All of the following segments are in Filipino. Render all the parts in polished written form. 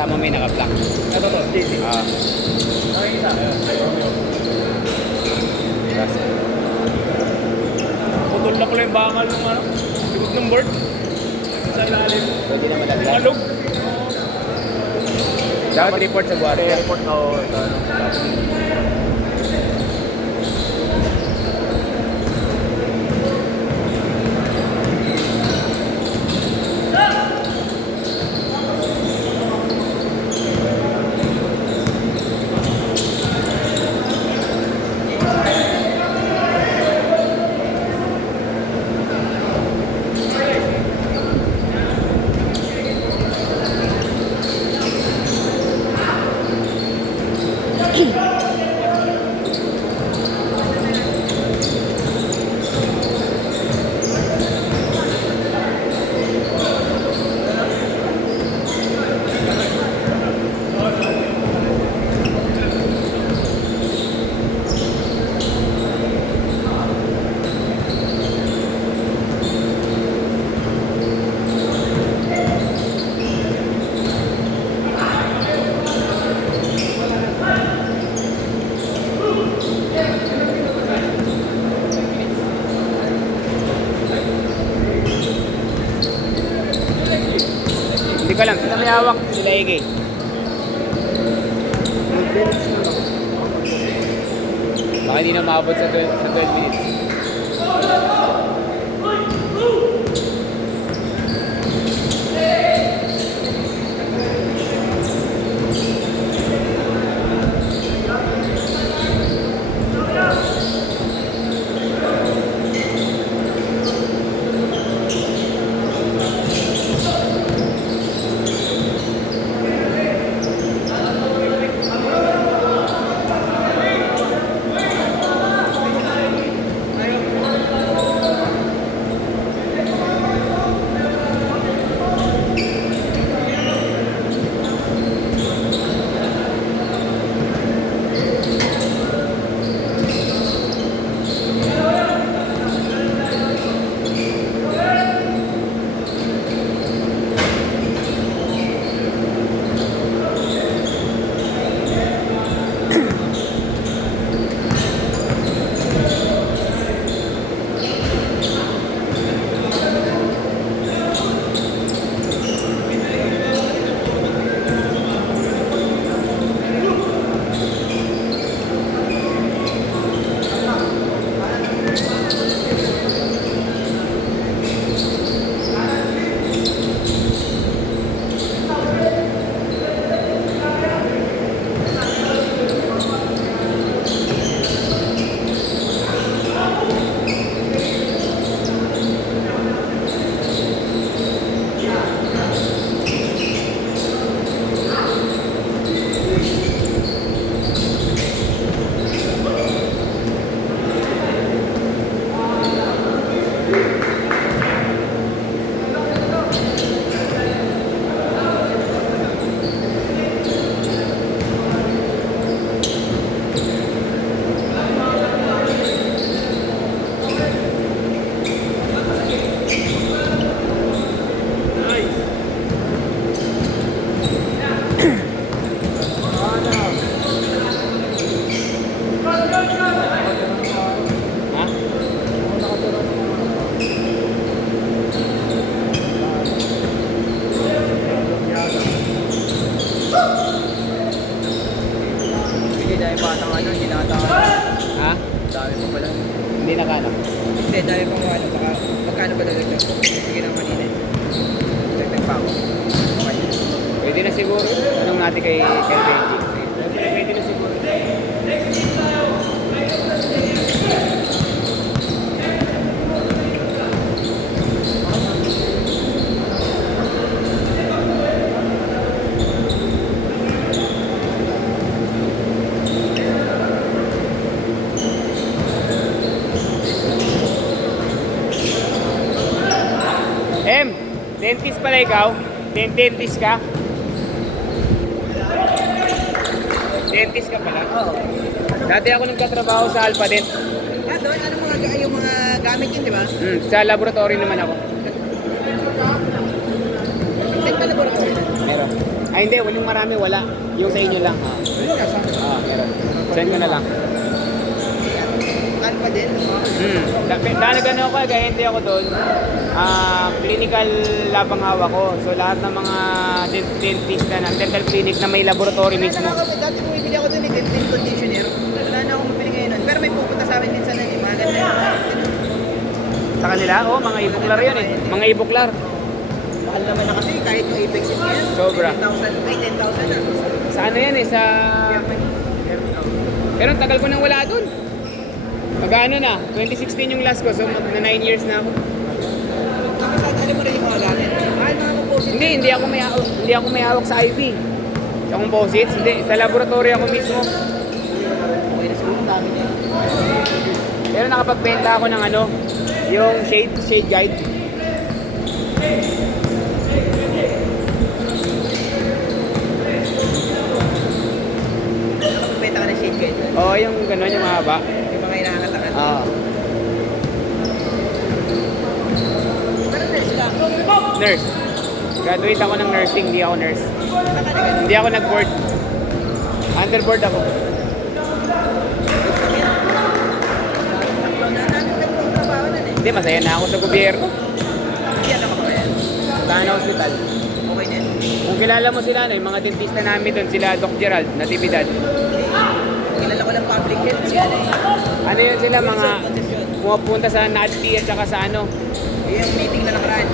kasama may naka-black. Ito to, JC. Ah, Nakikita kayo. Putol na pala yung bakal ng ano, likod ng board. Sa ilalim. pwede na malaglag. Alog. Dapat report sa guardia. Report na ako. Hindi ko alam, sino may hawak? Sila Ike. Baka hindi na maabot sa 12 minutes. Dahil batang ano, hindi nakatawa. Ha? Dami mo pala. Hindi nakanap. Hindi, dahil pang ano, baka magkano ba talaga? Sige na kanina. Dagdag pa ako. Okay. Pwede na siguro. Anong natin kay Benji? Pwede na siguro. Dentist pala ikaw? Dentist ka? Dentist ka pala? Oo. Dati ako nagtatrabaho sa Alpha Dent. Ah, doon? Ano yung mga gamit yun, di ba? Sa laboratory naman ako. Check pa laboratory. Meron. Ay hindi, yung marami wala. Yung sa inyo lang. Ayun nga, sa akin. Meron. Send ko na lang. Alpha din. Dahil gano'n ako, kaya hindi ako doon. Clinical lab ang hawak ko. So lahat ng mga dentista na, dental clinic na may laboratory mismo. Dati bumibili ako doon dental conditioner. Wala na akong mabili ngayon. Pero may pupunta sa amin din sa nani. Maganda yun. Sa kanila, mga ibuklar yun eh. Mga ibuklar. Mahal naman na kasi kahit yung Apex yun yan. Sobra. 10,000. Ay, 10,000 na. Sa ano yan eh, sa... Pero ang tagal ko nang wala doon. Mag-ano na, 2016 yung last ko, so na 9 years na ako. Tapos alam mo rin yung mga gamit. Ay, mga composite. Hindi ako may hawak sa IV. Sa composites, hindi. Sa laboratory ako mismo. Okay na siguro, dami niya. Pero nakapagbenta ako ng ano, yung shade guide. Nakapagpenta ka ng shade guide. Oo, yung gano'n, yung mahaba. Yung mga inaangat-angat. Oo. Pero nurse lang. Nurse. Graduate ako ng nursing, hindi ako nurse. Saan ka na Hindi ako nag-board. Underboard ako. Hindi, masaya na ako sa gobyerno. Hindi, ano ka ba yan? Sana hospital. Okay din? Kung kilala mo sila, yung mga dentista namin doon, sila Doc Gerald, Natividad. Kilala ko ng public health. Siya na yun. Ano yun sila, mga Concession. pumapunta sa NADP at saka sa ano. Yung meeting na nakaraan.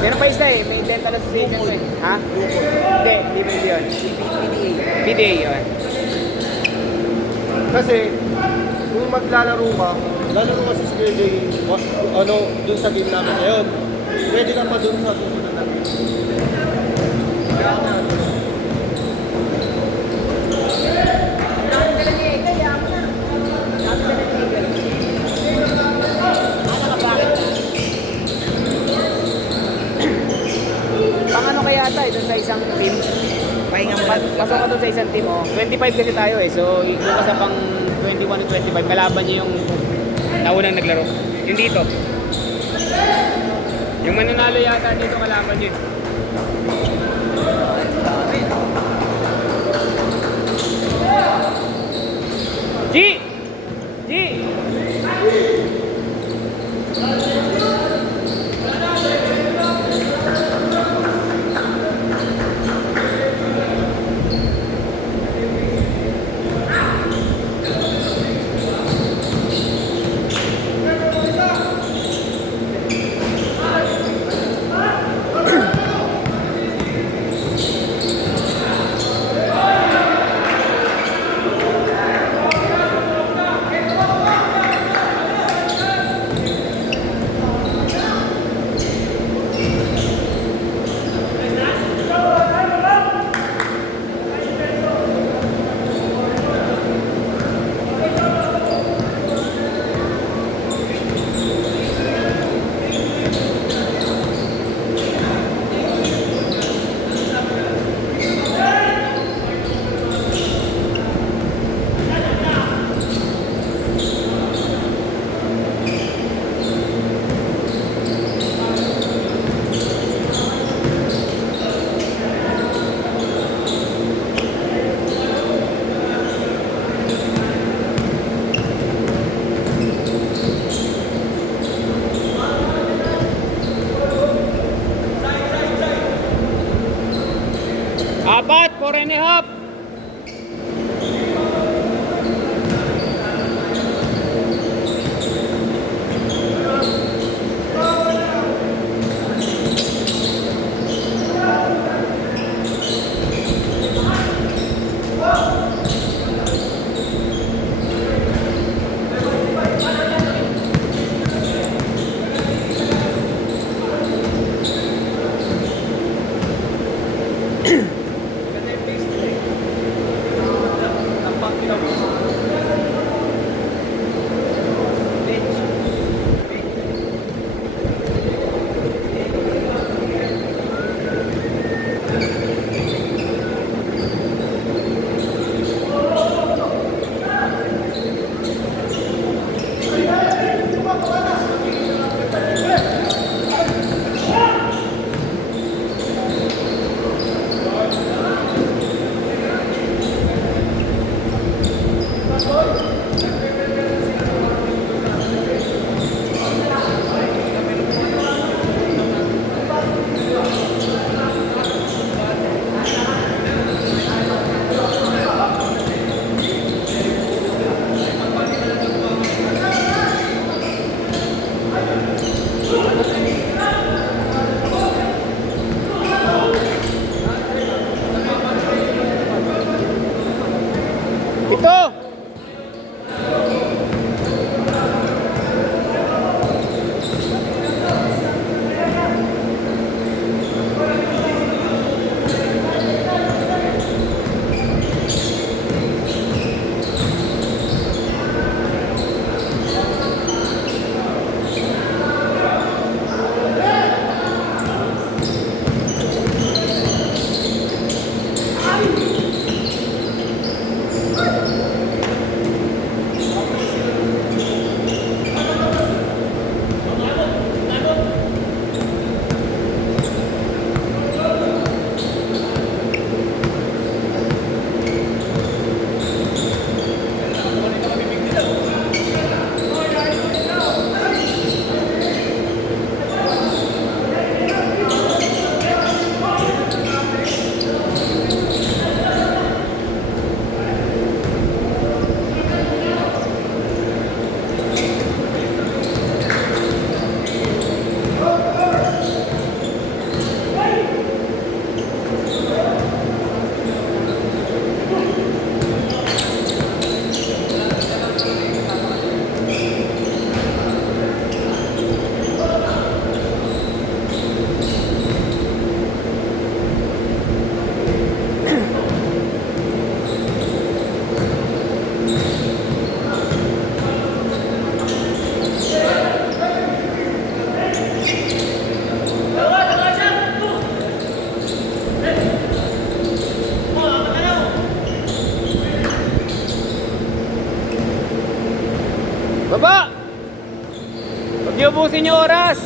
Meron pa isa eh, may dental association pa eh. Ha? Hindi ba yun? PDA. PDA yun. Kasi, kung maglalaro ka, lalo mo kasi si KJ, dun sa game namin ngayon, pwede ka pa dun sa susunod na game. Pang ano kaya ata doon sa isang team? Pahinga mo lang. Pasok ka doon sa isang team, 25 kasi tayo eh. So, yung ka sa pang 21 and 25, kalaban niyo yung naunang naglaro. Yung dito. Yung mananalo yata dito, kalaban niyo. G! G! Apat, 4.5. Tingnan nyo oras.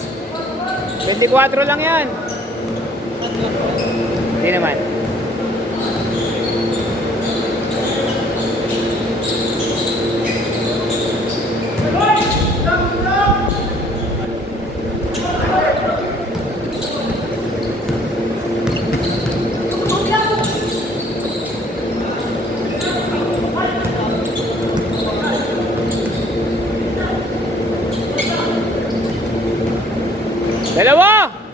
24 lang yan. Hindi naman. Dalawa!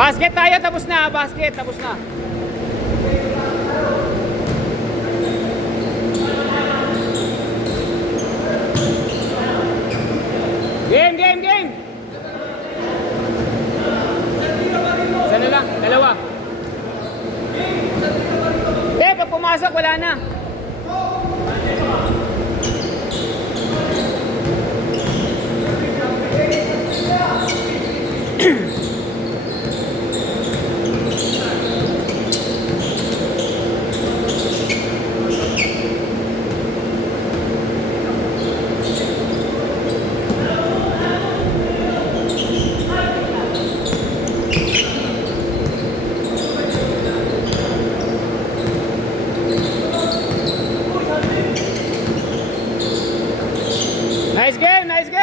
Basket tayo, tapos na. Basket, tapos na. Game, game, game! Sana lang, dalawa. Pag pumasok, wala na.